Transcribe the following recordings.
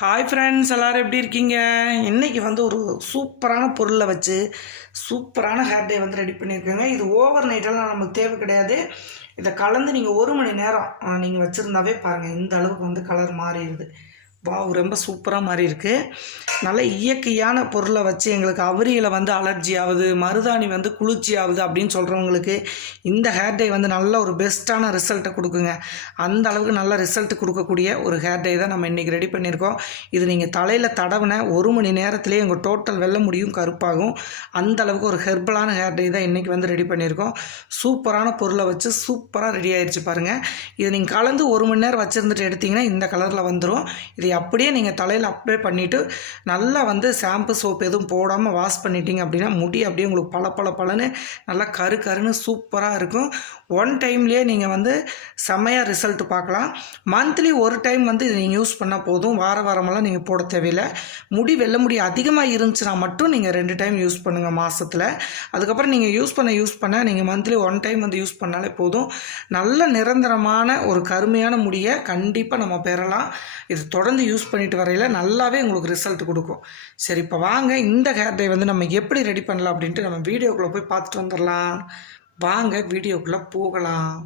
Hi friends எல்லோரும் எப்படி இருக்கீங்க? இன்றைக்கி வந்து ஒரு சூப்பரான பொருளை வச்சு சூப்பரான ஹேர் டே வந்து ரெடி பண்ணியிருக்கேங்க. இது ஓவர் நைட்டெல்லாம் நமக்கு தேவை கிடையாது. இதை கலந்து நீங்கள் ஒரு மணி நேரம் நீங்கள் வச்சுருந்தாவே பாருங்கள் இந்த அளவுக்கு வந்து கலர் மாறிடுது. வாவ் ரொம்ப சூப்பராக மாதிரி இருக்குது நல்ல இயற்கையான பொருளை வச்சு எங்களுக்கு அவரியில் வந்து அலர்ஜி ஆகுது மருதாணி வந்து குளிர்ச்சி ஆகுது அப்படின்னு சொல்கிறவங்களுக்கு இந்த ஹேர் டே வந்து நல்ல ஒரு பெஸ்ட்டான ரிசல்ட்டை கொடுக்குங்க. அந்த அளவுக்கு நல்ல ரிசல்ட் கொடுக்கக்கூடிய ஒரு ஹேர் டே தான் நம்ம இன்றைக்கி ரெடி பண்ணியிருக்கோம். இது நீங்கள் தலையில் தடவின ஒரு மணி நேரத்திலே உங்கள் டோட்டல் வெள்ள முடியும் கருப்பாகும். அந்த அளவுக்கு ஒரு ஹெர்பலான ஹேர் டே தான் இன்றைக்கி வந்து ரெடி பண்ணியிருக்கோம். சூப்பரான பொருளை வச்சு சூப்பராக ரெடி ஆயிடுச்சு பாருங்கள் இதை நீங்கள் கலந்து ஒரு மணி நேரம் வச்சுருந்துட்டு எடுத்திங்கன்னா இந்த கலரில் வந்துடும் இது அப்படியே நீங்கள் தலையில் அப்ளை பண்ணிவிட்டு நல்லா வந்து ஷாம்பு சோப் எதுவும் போடாமல் வாஷ் பண்ணிட்டீங்க அப்படின்னா முடி அப்படியே உங்களுக்கு பல பல பலன்னு நல்லா கரு கருன்னு சூப்பராக இருக்கும். ஒன் டைம்லேயே நீங்கள் வந்து செம்மையாக ரிசல்ட் பார்க்கலாம். மந்த்லி ஒரு டைம் வந்து இதை நீங்கள் யூஸ் பண்ணால் போதும். வார வாரமெல்லாம் நீங்கள் போட தேவையில்லை. முடி வெள்ள முடி அதிகமாக இருந்துச்சுன்னா மட்டும் நீங்கள் ரெண்டு டைம் யூஸ் பண்ணுங்கள் மாதத்தில் அதுக்கப்புறம் நீங்கள் யூஸ் பண்ண யூஸ் பண்ண நீங்கள் மந்த்லி ஒன் டைம் வந்து யூஸ் பண்ணாலே போதும். நல்ல நிரந்தரமான ஒரு கருமையான முடியை கண்டிப்பாக நம்ம பெறலாம். இது தொடர்ந்து யூஸ் பண்ணிட்டு வரையில் நல்லாவே உங்களுக்கு ரிசல்ட் கொடுக்கும். சரி இப்போ வாங்க. இந்த ஹேர் டே வந்து நம்ம எப்படி ரெடி பண்ணலாம் அப்படின்ட்டு நம்ம வீடியோக்குள்ளே போய் பார்த்துட்டு வந்துடலாம். வாங்க வீடியோக்குள்ளே போகலாம்.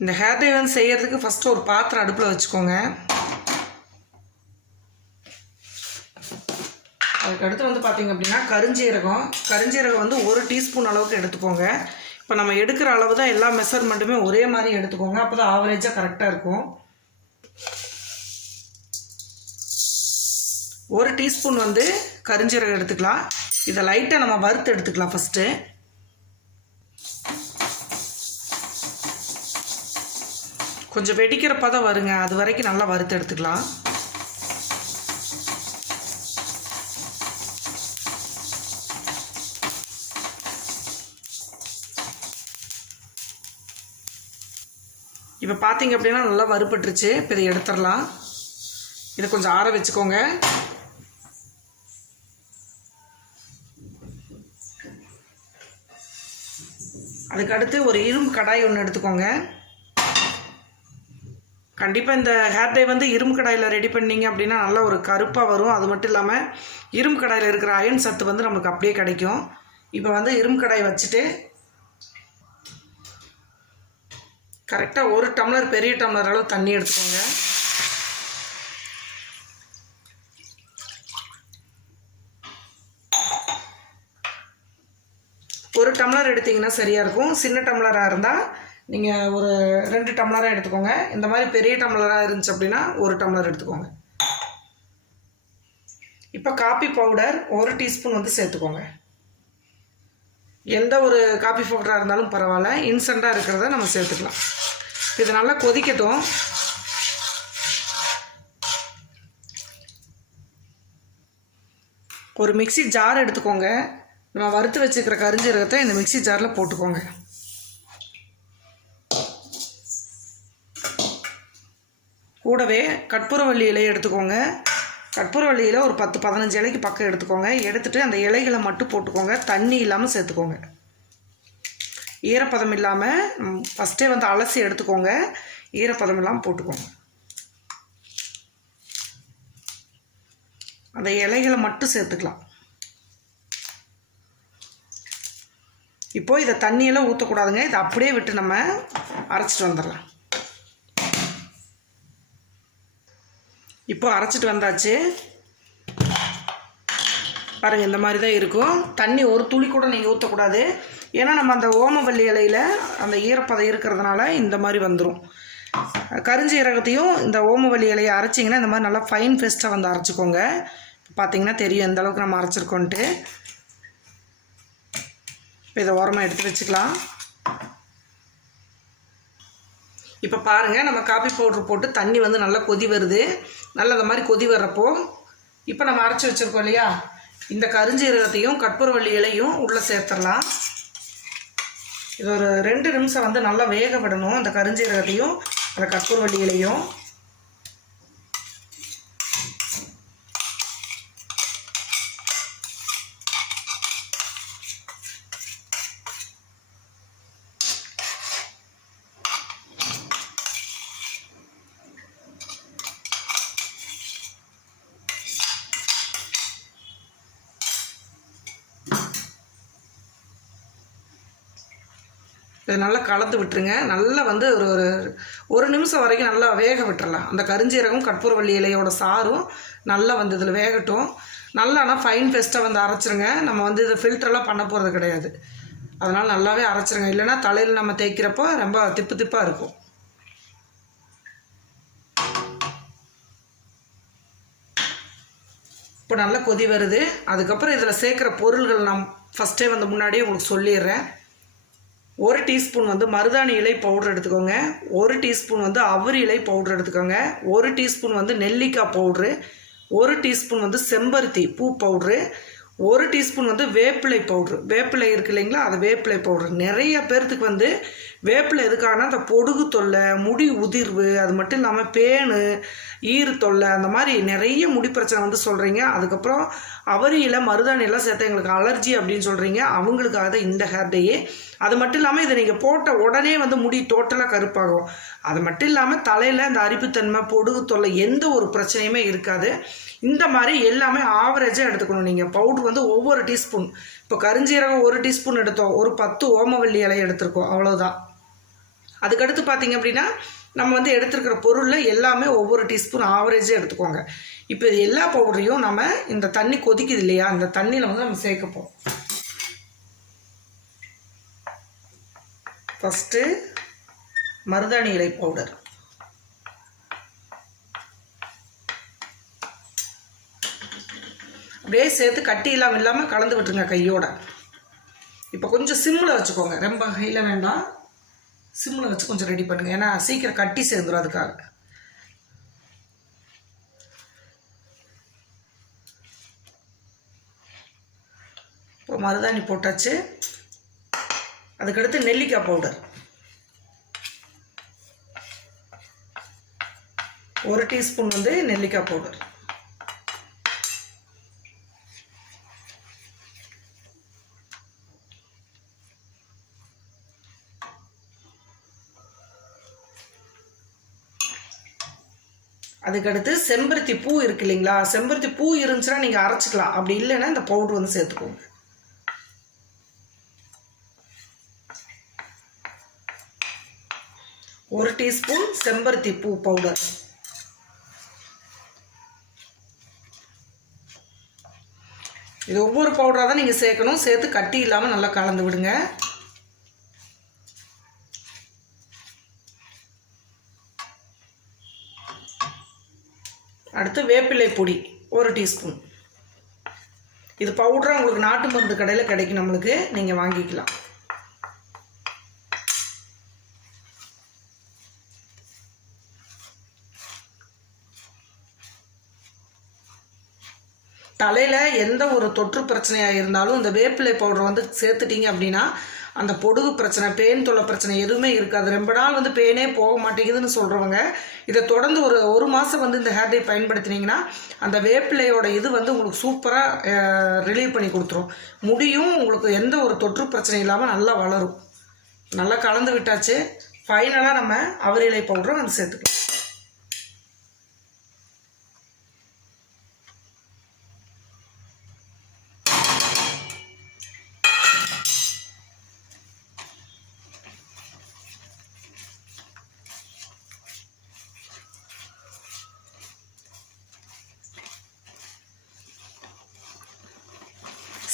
இந்த ஹேர் டே வந்து செய்கிறதுக்கு ஃபஸ்ட்டு ஒரு பாத்திரம் அடுப்பில் வச்சுக்கோங்க. அதுக்கடுத்து வந்து பார்த்தீங்க அப்படின்னா கருஞ்சீரகம். கருஞ்சீரகம் வந்து ஒரு டீஸ்பூன் அளவுக்கு எடுத்துக்கோங்க. இப்போ நம்ம எடுக்கிற அளவு தான் எல்லா மெஷர்மெண்ட்டுமே ஒரே மாதிரி எடுத்துக்கோங்க. அப்போ தான் ஆவரேஜாக கரெக்டாக இருக்கும். ஒரு டீஸ்பூன் வந்து கருஞ்சீரகம் எடுத்துக்கலாம். இதை லைட்டாக நம்ம வறுத்து எடுத்துக்கலாம் ஃபஸ்ட்டு கொஞ்சம் வெடிக்கிற பதம் வருங்க. அது வரைக்கும் நல்லா வறுத்து எடுத்துக்கலாம். இப்போ பார்த்தீங்க அப்படின்னா நல்லா வறுபட்டுருச்சு. இப்போ இதை எடுத்துடலாம். இதை கொஞ்சம் ஆற வச்சுக்கோங்க. அதுக்கு அடுத்து ஒரு இரும்பு கடாய் ஒன்று எடுத்துக்கோங்க. கண்டிப்பாக இந்த ஹேர் டை வந்து இரும்பு கடாயில் ரெடி பண்ணீங்க அப்படின்னா நல்லா ஒரு கருப்பாக வரும். அது மட்டும் இல்லாமல் இரும்பு கடாயில் இருக்கிற அயன் சத்து வந்து நம்மளுக்கு அப்படியே கிடைக்கும். இப்போ வந்து இரும்பு கடாய் வச்சுட்டு கரெக்டாக ஒரு டம்ளர் பெரிய டம்ளர் அளவு தண்ணி எடுத்துக்கோங்க. டம்ளர் எடுத்திங்கன்னா சரியாக இருக்கும். சின்ன டம்ளராக இருந்தால் நீங்கள் ஒரு ரெண்டு டம்ளராக எடுத்துக்கோங்க. இந்த மாதிரி பெரிய டம்ளராக இருந்துச்சு அப்படின்னா ஒரு டம்ளர் எடுத்துக்கோங்க. இப்போ காப்பி பவுடர் ஒரு டீஸ்பூன் வந்து சேர்த்துக்கோங்க. எந்த ஒரு காப்பி பவுடராக இருந்தாலும் பரவாயில்ல. இன்ஸ்டண்ட்டாக இருக்கிறத நம்ம சேர்த்துக்கலாம். இது நல்லா கொதிக்கட்டும். ஒரு மிக்சி ஜார் எடுத்துக்கோங்க. நம்ம வறுத்து வச்சுக்கிற கரிஞ்சீரகத்தை இந்த மிக்சி ஜாரில் போட்டுக்கோங்க. கூடவே கற்பூரவள்ளி இலையை எடுத்துக்கோங்க. கற்பூரவள்ளியில் ஒரு பத்து பதினஞ்சு இலைக்கு பக்கம் எடுத்துக்கோங்க. எடுத்துகிட்டு அந்த இலைகளை மட்டும் போட்டுக்கோங்க. தண்ணி இல்லாமல் சேர்த்துக்கோங்க. ஈரப்பதம் இல்லாமல் ஃபஸ்ட்டே வந்து அலசி எடுத்துக்கோங்க. ஈரப்பதம் இல்லாமல் போட்டுக்கோங்க. அந்த இலைகளை மட்டும் சேர்த்துக்கலாம். இப்போது இதை தண்ணியெல்லாம் ஊற்றக்கூடாதுங்க இதை அப்படியே விட்டு நம்ம அரைச்சிட்டு வந்துடலாம். இப்போ அரைச்சிட்டு வந்தாச்சு. பாருங்கள் இந்த மாதிரி தான் இருக்கும். தண்ணி ஒரு துளி கூட நீங்கள் ஊற்றக்கூடாது ஏன்னா நம்ம அந்த ஓமவல்லி இலையில் அந்த ஈரப்பதம் இருக்கிறதுனால இந்த மாதிரி வந்துடும் கருஞ்சீரகத்தையும் இந்த ஓமவல்லி இலையை அரைச்சிங்கன்னா இந்த மாதிரி நல்லா ஃபைன் ஃபெஸ்ட்டாக வந்து அரைச்சிக்கோங்க. பார்த்தீங்கன்னா தெரியும் எந்த அளவுக்கு நம்ம அரைச்சிருக்கோன்ட்டு. இப்போ இதை ஓரமாக எடுத்து வச்சுக்கலாம். இப்போ பாருங்கள் நம்ம காப்பி பவுட்ரு போட்டு தண்ணி வந்து நல்லா கொதி வருது. நல்லா இந்த மாதிரி கொதி வர்றப்போ இப்போ நம்ம அரைச்சி வச்சுருக்கோம் இல்லையா? இந்த கருஞ்சீரகத்தையும் கற்பூரவள்ளி இலையும் உள்ளே சேர்த்துடலாம். இது ஒரு ரெண்டு நிமிஷம் வந்து நல்லா வேக விடணும் அந்த கருஞ்சீரகத்தையும் அந்த கற்பூரவள்ளி இலையும். இதை நல்லா கலந்து விட்டுருங்க. நல்லா வந்து ஒரு ஒரு ஒரு நிமிஷம் வரைக்கும் நல்லா வேக விட்டுறலாம். அந்த கருஞ்சீரகம் கற்பூரவள்ளி இலையோட சாரும் நல்லா வந்து இதில் வேகட்டும். நல்லா ஆனால் ஃபைன் பெஸ்ட்டாக வந்து அரைச்சிருங்க. நம்ம வந்து இதை ஃபில்டரெலாம் பண்ண போகிறது கிடையாது. அதனால் நல்லாவே அரைச்சிருங்க. இல்லைன்னா தலையில் நம்ம தேய்க்கிறப்போ ரொம்ப திப்பு திப்பாக இருக்கும். இப்போ நல்லா கொதி வருது. அதுக்கப்புறம் இதில் சேர்க்குற பொருள்கள் நான் ஃபஸ்ட்டே வந்து முன்னாடியே உங்களுக்கு சொல்லிடுறேன். ஒரு டீஸ்பூன் வந்து மருதாணி இலை பவுடர் எடுத்துக்கோங்க. ஒரு டீஸ்பூன் வந்து அவரி இலை பவுடர் எடுத்துக்கோங்க. ஒரு டீஸ்பூன் வந்து நெல்லிக்காய் பவுட்ரு. ஒரு டீஸ்பூன் வந்து செம்பருத்தி பூ பவுட்ரு. ஒரு டீஸ்பூன் வந்து வேப்பிலை பவுட்ரு. வேப்பிலை இருக்கு இல்லைங்களா? அது வேப்பிலை பவுட்ரு. நிறைய பேர்த்துக்கு வந்து வேப்பில் எதுக்கான அந்த பொடுகு தொல்லை முடி உதிர்வு அது மட்டும் இல்லாமல் பேனு ஈறு தொல்லை அந்த மாதிரி நிறைய முடி பிரச்சனை வந்து சொல்கிறீங்க அதுக்கப்புறம் அவரியில் மருதாணியெல்லாம் சேர்த்து எங்களுக்கு அலர்ஜி அப்படின்னு சொல்கிறீங்க அவங்களுக்காக தான் இந்த ஹேர் டேயே அது மட்டும் இல்லாமல் இதை நீங்கள் போட்ட உடனே வந்து முடி டோட்டலாக கருப்பாகும். அது மட்டும் இல்லாமல் தலையில் இந்த அரிப்புத்தன்மை பொடுகு தொல்லை எந்த ஒரு பிரச்சனையுமே இருக்காது. இந்த மாதிரி எல்லாமே ஆவரேஜாக எடுத்துக்கணும் நீங்கள் பவுட்ரு வந்து ஒவ்வொரு டீஸ்பூன் இப்போ கருஞ்சீரகம் ஒரு டீஸ்பூன் எடுத்தோம். ஒரு பத்து ஓமவல்லி இலை எடுத்திருக்கோம். அவ்வளோதான் அதுக்கடுத்து பார்த்தீங்க அப்படின்னா நம்ம வந்து எடுத்துருக்கிற பொருளில் எல்லாமே ஒவ்வொரு டீஸ்பூன் ஆவரேஜாக எடுத்துக்கோங்க. இப்போ இது எல்லா பவுடரையும் நம்ம இந்த தண்ணி கொதிக்குது இல்லையா அந்த தண்ணியில் வந்து நம்ம சேர்க்கப்போம். ஃபஸ்ட்டு மருதாணி இலை பவுடர். அப்படியே சேர்த்து கட்டி இல்லாமல் இல்லாமல் கலந்து விட்டுருங்க கையோட. இப்போ கொஞ்சம் சிம்மில் வச்சுக்கோங்க. ரொம்ப ஹையில் வேண்டாம். சிம்மில் வச்சு கொஞ்சம் ரெடி பண்ணுங்கள் ஏன்னா சீக்கிரம் கட்டி சேர்ந்துடும் அதுக்காக. இப்போ மருதாணி போட்டாச்சு. அதுக்கடுத்து நெல்லிக்காய் பவுடர் ஒரு டீஸ்பூன் வந்து நெல்லிக்காய் பவுடர் அதுக்கடுத்து செம்பருத்தி பூ இருக்கு இல்லைங்களா? செம்பருத்தி பூ இருந்துச்சுன்னா நீங்கள் அரைச்சிக்கலாம். அப்படி இல்லைன்னா இந்த பவுட்ரு வந்து சேர்த்துக்கோங்க. ஒரு டீஸ்பூன் செம்பருத்தி பூ பவுடர் இது ஒவ்வொரு பவுடராக தான் நீங்கள் சேர்க்கணும். சேர்த்து கட்டி இல்லாமல் நல்லா கலந்து விடுங்க அடுத்து வேப்பிலை பொடி ஒரு டீஸ்பூன். இது பவுடராக உங்களுக்கு நாட்டு மருந்து கடையில் கிடைக்கும் நம்மளுக்கு. நீங்கள் வாங்கிக்கலாம். தலையில் எந்த ஒரு தொற்று பிரச்சனையாக இருந்தாலும் இந்த வேப்பிலை பவுடர் வந்து சேர்த்துட்டீங்க அப்படின்னா அந்த பொடுகு பிரச்சனை பேன் தொல்லை பிரச்சனை எதுவுமே இருக்காது ரொம்ப நாள் வந்து பேனே போக மாட்டேங்குதுன்னு சொல்கிறவங்க இதை தொடர்ந்து ஒரு ஒரு மாதம் வந்து இந்த ஹேர் டே பயன்படுத்தினீங்கன்னா அந்த வேப்பிலையோட இது வந்து உங்களுக்கு சூப்பராக ரிலீவ் பண்ணி கொடுத்துரும். முடியும் உங்களுக்கு எந்த ஒரு தொற்று பிரச்சனை இல்லாமல் நல்லா வளரும். நல்லா கலந்து விட்டாச்சு. ஃபைனலாக நம்ம அவரிலை பவுடரும் வந்து சேர்த்துக்கலாம்.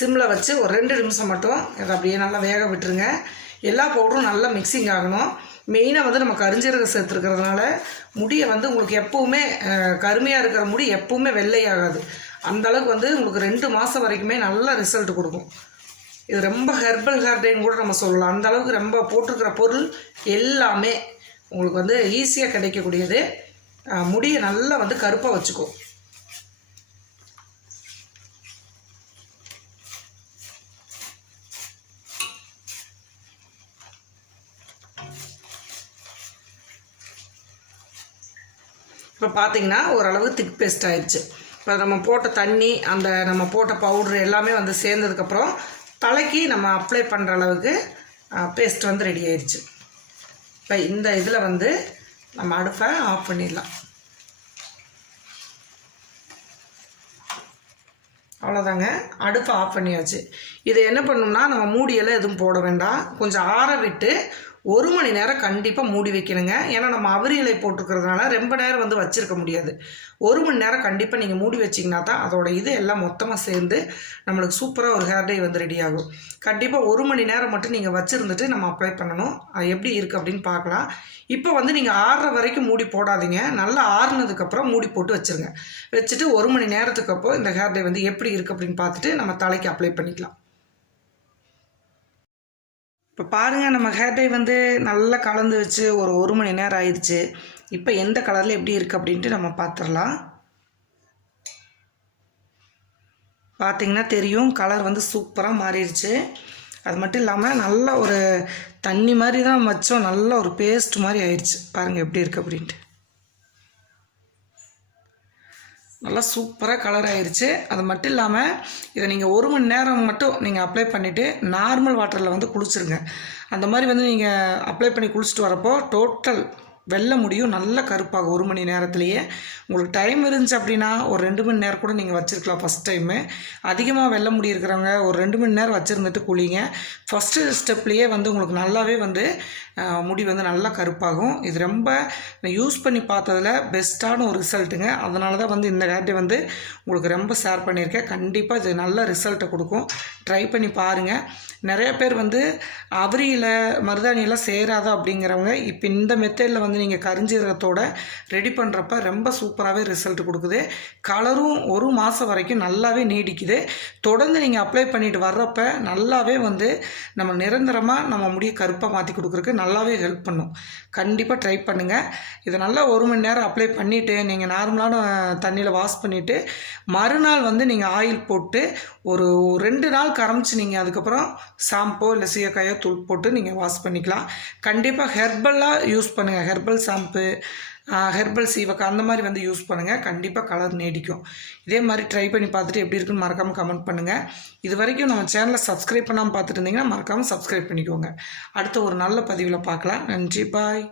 சிம்மில் வச்சு ஒரு ரெண்டு நிமிஷம் மட்டும் இதை அப்படியே நல்லா வேக விட்டுருங்க. எல்லா பவுடரும் நல்லா மிக்சிங் ஆகணும். மெயினாக வந்து நம்ம கரிஞ்சீரகம் சேர்த்துருக்கிறதுனால முடியை வந்து உங்களுக்கு எப்போவுமே கருமையாக இருக்கிற முடி எப்போவுமே வெள்ளையாகாது. அந்த அளவுக்கு வந்து உங்களுக்கு ரெண்டு மாதம் வரைக்குமே நல்ல ரிசல்ட் கொடுக்கும். இது ரொம்ப ஹெர்பல் ஹேர்டைன்னு கூட நம்ம சொல்லலாம். அந்த அளவுக்கு ரொம்ப போட்டிருக்கிற பொருள் எல்லாமே உங்களுக்கு வந்து ஈஸியாக கிடைக்கக்கூடியது. முடியை நல்லா வந்து கருப்பாக வச்சுக்கும் இப்போ பார்த்திங்கன்னா ஓரளவு திக் பேஸ்ட் ஆயிடுச்சு இப்போ நம்ம போட்ட தண்ணி அந்த நம்ம போட்ட பவுட்ரு எல்லாமே வந்து சேர்ந்ததுக்கப்புறம் தலைக்கு நம்ம அப்ளை பண்ணுற அளவுக்கு பேஸ்ட் வந்து ரெடி ஆயிடுச்சு இப்போ இந்த இதில் வந்து நம்ம அடுப்பை ஆஃப் பண்ணிடலாம். அவ்வளோதாங்க அடுப்பை ஆஃப் பண்ணியாச்சு. இதை என்ன பண்ணணும்னா நம்ம மூடியெல்லாம் எதுவும் போட வேண்டாம். கொஞ்சம் ஆற விட்டு ஒரு மணி நேரம் கண்டிப்பாக மூடி வைக்கணுங்க. ஏன்னா நம்ம அவரி இலை போட்டிருக்கிறதுனால ரொம்ப நேரம் வந்து வச்சுருக்க முடியாது. ஒரு மணி நேரம் கண்டிப்பாக நீங்கள் மூடி வச்சிங்கன்னா தான் அதோட இது எல்லாம் மொத்தமாக சேர்ந்து நம்மளுக்கு சூப்பராக ஒரு ஹேர் டே வந்து ரெடி ஆகும். கண்டிப்பாக ஒரு மணி நேரம் மட்டும் நீங்கள் வச்சுருந்துட்டு நம்ம அப்ளை பண்ணணும். அது எப்படி இருக்குது அப்படின்னு பார்க்கலாம். இப்போ வந்து நீங்கள் ஆறுற வரைக்கும் மூடி போடாதீங்க. நல்லா ஆறுனதுக்கப்புறம் மூடி போட்டு வச்சுருங்க. வச்சுட்டு ஒரு மணி நேரத்துக்கு அப்போ இந்த ஹேர் டே வந்து எப்படி இருக்குது அப்படின்னு பார்த்துட்டு நம்ம தலைக்கு அப்ளை பண்ணிக்கலாம். இப்போ பாருங்கள் நம்ம ஹேர் டை வந்து நல்லா கலந்து வச்சு ஒரு ஒரு மணி நேரம் ஆயிடுச்சு. இப்போ எந்த கலரில் எப்படி இருக்குது அப்படின்ட்டு நம்ம பார்த்துடலாம் பார்த்தீங்கன்னா தெரியும் கலர் வந்து சூப்பராக மாறிடுச்சு. அது மட்டும் இல்லாமல் நல்ல ஒரு தண்ணி மாதிரி தான் வச்சோம். நல்ல ஒரு பேஸ்ட் மாதிரி ஆயிடுச்சு. பாருங்கள் எப்படி இருக்குது அப்படின்ட்டு. நல்லா சூப்பராக கலர் ஆயிடுச்சு அது மட்டும் இல்லாமல் இதை நீங்கள் ஒரு மணி நேரம் மட்டும் நீங்கள் அப்ளை பண்ணிவிட்டு நார்மல் வாட்டரில் வந்து குளிச்சிருங்க. அந்த மாதிரி வந்து நீங்கள் அப்ளை பண்ணி குளிச்சுட்டு வரப்போ டோட்டல் வெள்ளை முடியும். நல்ல கருப்பாகும் ஒரு மணி நேரத்துலையே. உங்களுக்கு டைம் இருந்துச்சு அப்படின்னா ஒரு ரெண்டு மணி நேரம் கூட நீங்கள் வச்சுருக்கலாம் ஃபஸ்ட் டைமு அதிகமாக வெள்ளை முடி இருக்கிறவங்க ஒரு ரெண்டு மணி நேரம் வச்சுருந்துட்டு குளிங்க ஃபஸ்ட்டு ஸ்டெப்லேயே வந்து உங்களுக்கு நல்லாவே வந்து முடி வந்து நல்லா கருப்பாகும். இது ரொம்ப யூஸ் பண்ணி பார்த்ததுல பெஸ்ட்டான ஒரு ரிசல்ட்டுங்க அதனால தான் வந்து இந்த டேட்டை வந்து உங்களுக்கு ரொம்ப ஷேர் பண்ணியிருக்கேன். கண்டிப்பாக இது நல்ல ரிசல்ட்டை கொடுக்கும். ட்ரை பண்ணி பாருங்கள் நிறைய பேர் வந்து அவரியில் மருதாணியெல்லாம் சேராதா அப்படிங்கிறவங்க இப்போ இந்த மெத்தடில் வந்து நீங்கள் கரிஞ்சீரகத்தோட ரெடி பண்ணுறப்ப ரொம்ப சூப்பராகவே ரிசல்ட் கொடுக்குது. கலரும் ஒரு மாதம் வரைக்கும் நல்லாவே நீடிக்குது. தொடர்ந்து நீங்கள் அப்ளை பண்ணிட்டு வர்றப்ப நல்லாவே வந்து நம்ம நிரந்தரமாக நம்ம முடியை கருப்பாக மாற்றி கொடுக்குறக்கு நல்லாவே ஹெல்ப் பண்ணும். கண்டிப்பாக ட்ரை பண்ணுங்கள் இதை நல்லா ஒரு மணி நேரம் அப்ளை பண்ணிவிட்டு நீங்கள் நார்மலான தண்ணியில் வாஷ் பண்ணிவிட்டு மறுநாள் வந்து நீங்கள் ஆயில் போட்டு ஒரு ஒரு ரெண்டு நாள் கரைச்சி நீங்கள் அதுக்கப்புறம் ஷாம்போ இல்லை சீயக்காயோ தூள் போட்டு நீங்கள் வாஷ் பண்ணிக்கலாம். கண்டிப்பாக ஹெர்பலாக யூஸ் பண்ணுங்கள் herbal herbal shampoo herbal shikakai அந்த மாதிரி வந்து யூஸ் பண்ணுங்கள் கண்டிப்பாக கலர் நீடிக்கும். இதே மாதிரி ட்ரை பண்ணி பார்த்துட்டு எப்படி இருக்குன்னு மறக்காமல் கமெண்ட் பண்ணுங்கள் இது வரைக்கும் நம்ம சேனலை சப்ஸ்கிரைப் பண்ணாமல் பார்த்துட்டு இருந்தீங்கன்னா மறக்காமல் சப்ஸ்கிரைப் பண்ணிக்கோங்க. அடுத்த ஒரு நல்ல பதிவில் பார்க்கலாம். நன்றி பாய்.